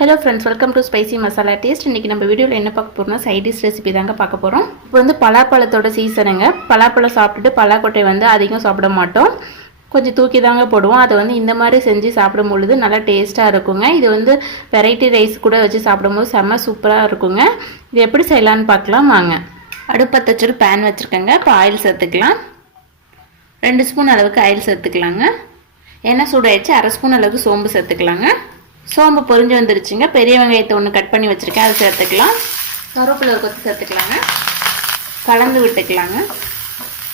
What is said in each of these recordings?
Hello friends, welcome to spicy masala taste. இன்றைக்கி நம்ம வீடியோவில் என்ன பார்க்க போகிறோம்னா சைட் டிஷ் ரெசிபி தாங்க பார்க்க போகிறோம். இப்போ வந்து பலாப்பழத்தோட சீசனுங்க. பலாப்பழம் சாப்பிட்டுட்டு பலாக்கொட்டை வந்து அதிகம் சாப்பிட மாட்டோம், கொஞ்சம் தூக்கி தாங்க போடுவோம். அதை வந்து இந்த மாதிரி செஞ்சு சாப்பிடும் பொழுது நல்லா டேஸ்ட்டாக இருக்குங்க. இது வந்து வெரைட்டி ரைஸ் கூட வச்சு சாப்பிடும்போது செம்ம சூப்பராக இருக்குங்க. இது எப்படி செய்யலான்னு பார்க்கலாம் வாங்க. அடுப்பை வச்சுட்டு பேன் வச்சுருக்கேங்க. இப்போ ஆயில் சேர்த்துக்கலாம். 2 ஸ்பூன் அளவுக்கு ஆயில் சேர்த்துக்கலாங்க. எண்ணெய் சூடாயிடுச்சு. 1/2 ஸ்பூன் அளவுக்கு சோம்பு சேர்த்துக்கலாங்க. சோம்பு பொரிஞ்சு வந்துருச்சுங்க. பெரிய வெங்காயத்தை ஒன்று கட் பண்ணி வச்சுருக்கேன், அதை சேர்த்துக்கலாம். கருவேப்பிலை ஒரு கொத்து சேர்த்துக்கலாங்க. கலந்து விட்டுக்கலாங்க.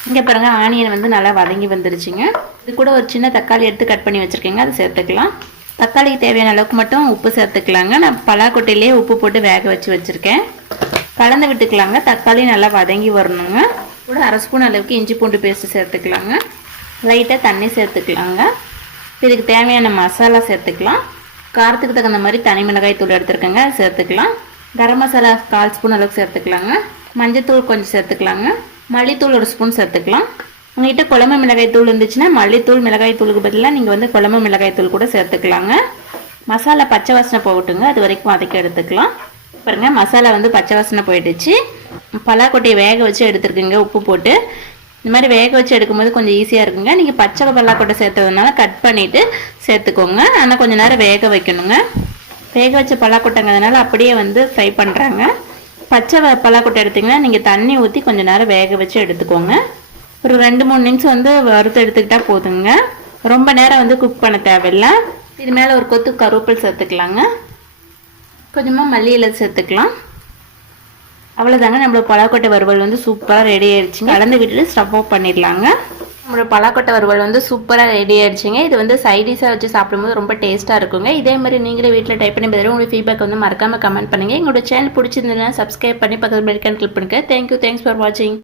இங்கே பாருங்கள், ஆனியன் வந்து நல்லா வதங்கி வந்துருச்சுங்க. இது கூட ஒரு சின்ன தக்காளி எடுத்து கட் பண்ணி வச்சுருக்கேங்க, அதை சேர்த்துக்கலாம். தக்காளிக்கு தேவையான அளவுக்கு மட்டும் உப்பு சேர்த்துக்கலாங்க. நான் பலாக்கொட்டையிலே உப்பு போட்டு வேக வச்சுருக்கேன். கலந்து விட்டுக்கலாங்க. தக்காளி நல்லா வதங்கி வரணுங்க. கூட 1/2 ஸ்பூன் அளவுக்கு இஞ்சி பூண்டு பேஸ்ட்டு சேர்த்துக்கலாங்க. லைட்டாக தண்ணி சேர்த்துக்கலாங்க. இதுக்கு தேவையான மசாலா சேர்த்துக்கலாம். காரத்துக்கு தகுந்த மாதிரி தனி மிளகாய் தூள் எடுத்துருக்கேங்க, அது சேர்த்துக்கலாம். கரம் மசாலா 1/4 ஸ்பூன் அளவுக்கு சேர்த்துக்கலாங்க. மஞ்சத்தூள் கொஞ்சம் சேர்த்துக்கலாங்க. மல்லித்தூள் 1 ஸ்பூன் சேர்த்துக்கலாம். உங்கள்கிட்ட குழம்பு மிளகாய் தூள் இருந்துச்சுன்னா மல்லித்தூள் மிளகாய் தூளுக்கு பதிலாக நீங்கள் வந்து குழம்பு மிளகாய் தூள் கூட சேர்த்துக்கலாங்க. மசாலா பச்சை வாசனை போகட்டுங்க, அது வரைக்கும் வதக்கி எடுத்துக்கலாம். பாருங்கள், மசாலா வந்து பச்சை வாசனை போயிடுச்சு. பலாக்கொட்டையை வேக வச்சு எடுத்துருக்குங்க உப்பு போட்டு. இந்த மாதிரி வேக வச்சு எடுக்கும்போது கொஞ்சம் ஈஸியாக இருக்குங்க. நீங்கள் பச்சை பலாக்கொட்டை சேர்த்ததுனால கட் பண்ணிவிட்டு சேர்த்துக்கோங்க. ஆனால் கொஞ்சம் நேரம் வேக வைக்கணுங்க. வேக வச்ச பலாக்கொட்டைங்கிறதுனால அப்படியே வந்து ஃப்ரை பண்ணுறாங்க. பச்சை பலாக்கொட்டை எடுத்திங்கன்னா நீங்கள் தண்ணி ஊற்றி கொஞ்சம் நேரம் வேக வச்சு எடுத்துக்கோங்க. ஒரு 2-3 நிமிஷம் வந்து வறுத்து எடுத்துக்கிட்டால் போதுங்க. ரொம்ப நேரம் வந்து குக் பண்ண தேவையில்லை. இது மேலே ஒரு கொத்து கருவேப்பிலை சேர்த்துக்கலாங்க. கொஞ்சமாக மல்லி இலை சேர்த்துக்கலாம். அவ்வளோதாங்க, நம்மளோட பலாக்கொட்டை வறுவல் வந்து சூப்பராக ரெடி ஆயிடுச்சுங்க. கலந்து விட்டுட்டு ஸ்டவ் ஆஃப் பண்ணிடலாங்க. நம்மளோட பலாக்கொட்டை வறுவல் வந்து சூப்பராக ரெடி ஆயிடுச்சுங்க. இது வந்து சைடிஷாக வச்சு சாப்பிடும்போது ரொம்ப டேஸ்ட்டாக இருக்குங்க. இதே மாதிரி நீங்களே வீட்டில் டைப் பண்ணி பதிலாக உங்களுக்கு ஃபீட்பேக் வந்து மறக்காமல் கமெண்ட் பண்ணுங்கள். எங்களோட சேனல் பிடிச்சிருந்ததுன்னா சப்ஸ்கிரைப் பண்ணி பக்கத்தில் பெல் ஐகான் கிளிக் பண்ணுங்கள். தேங்க்யூ, தேங்க்ஸ் ஃபார் வாட்சிங்.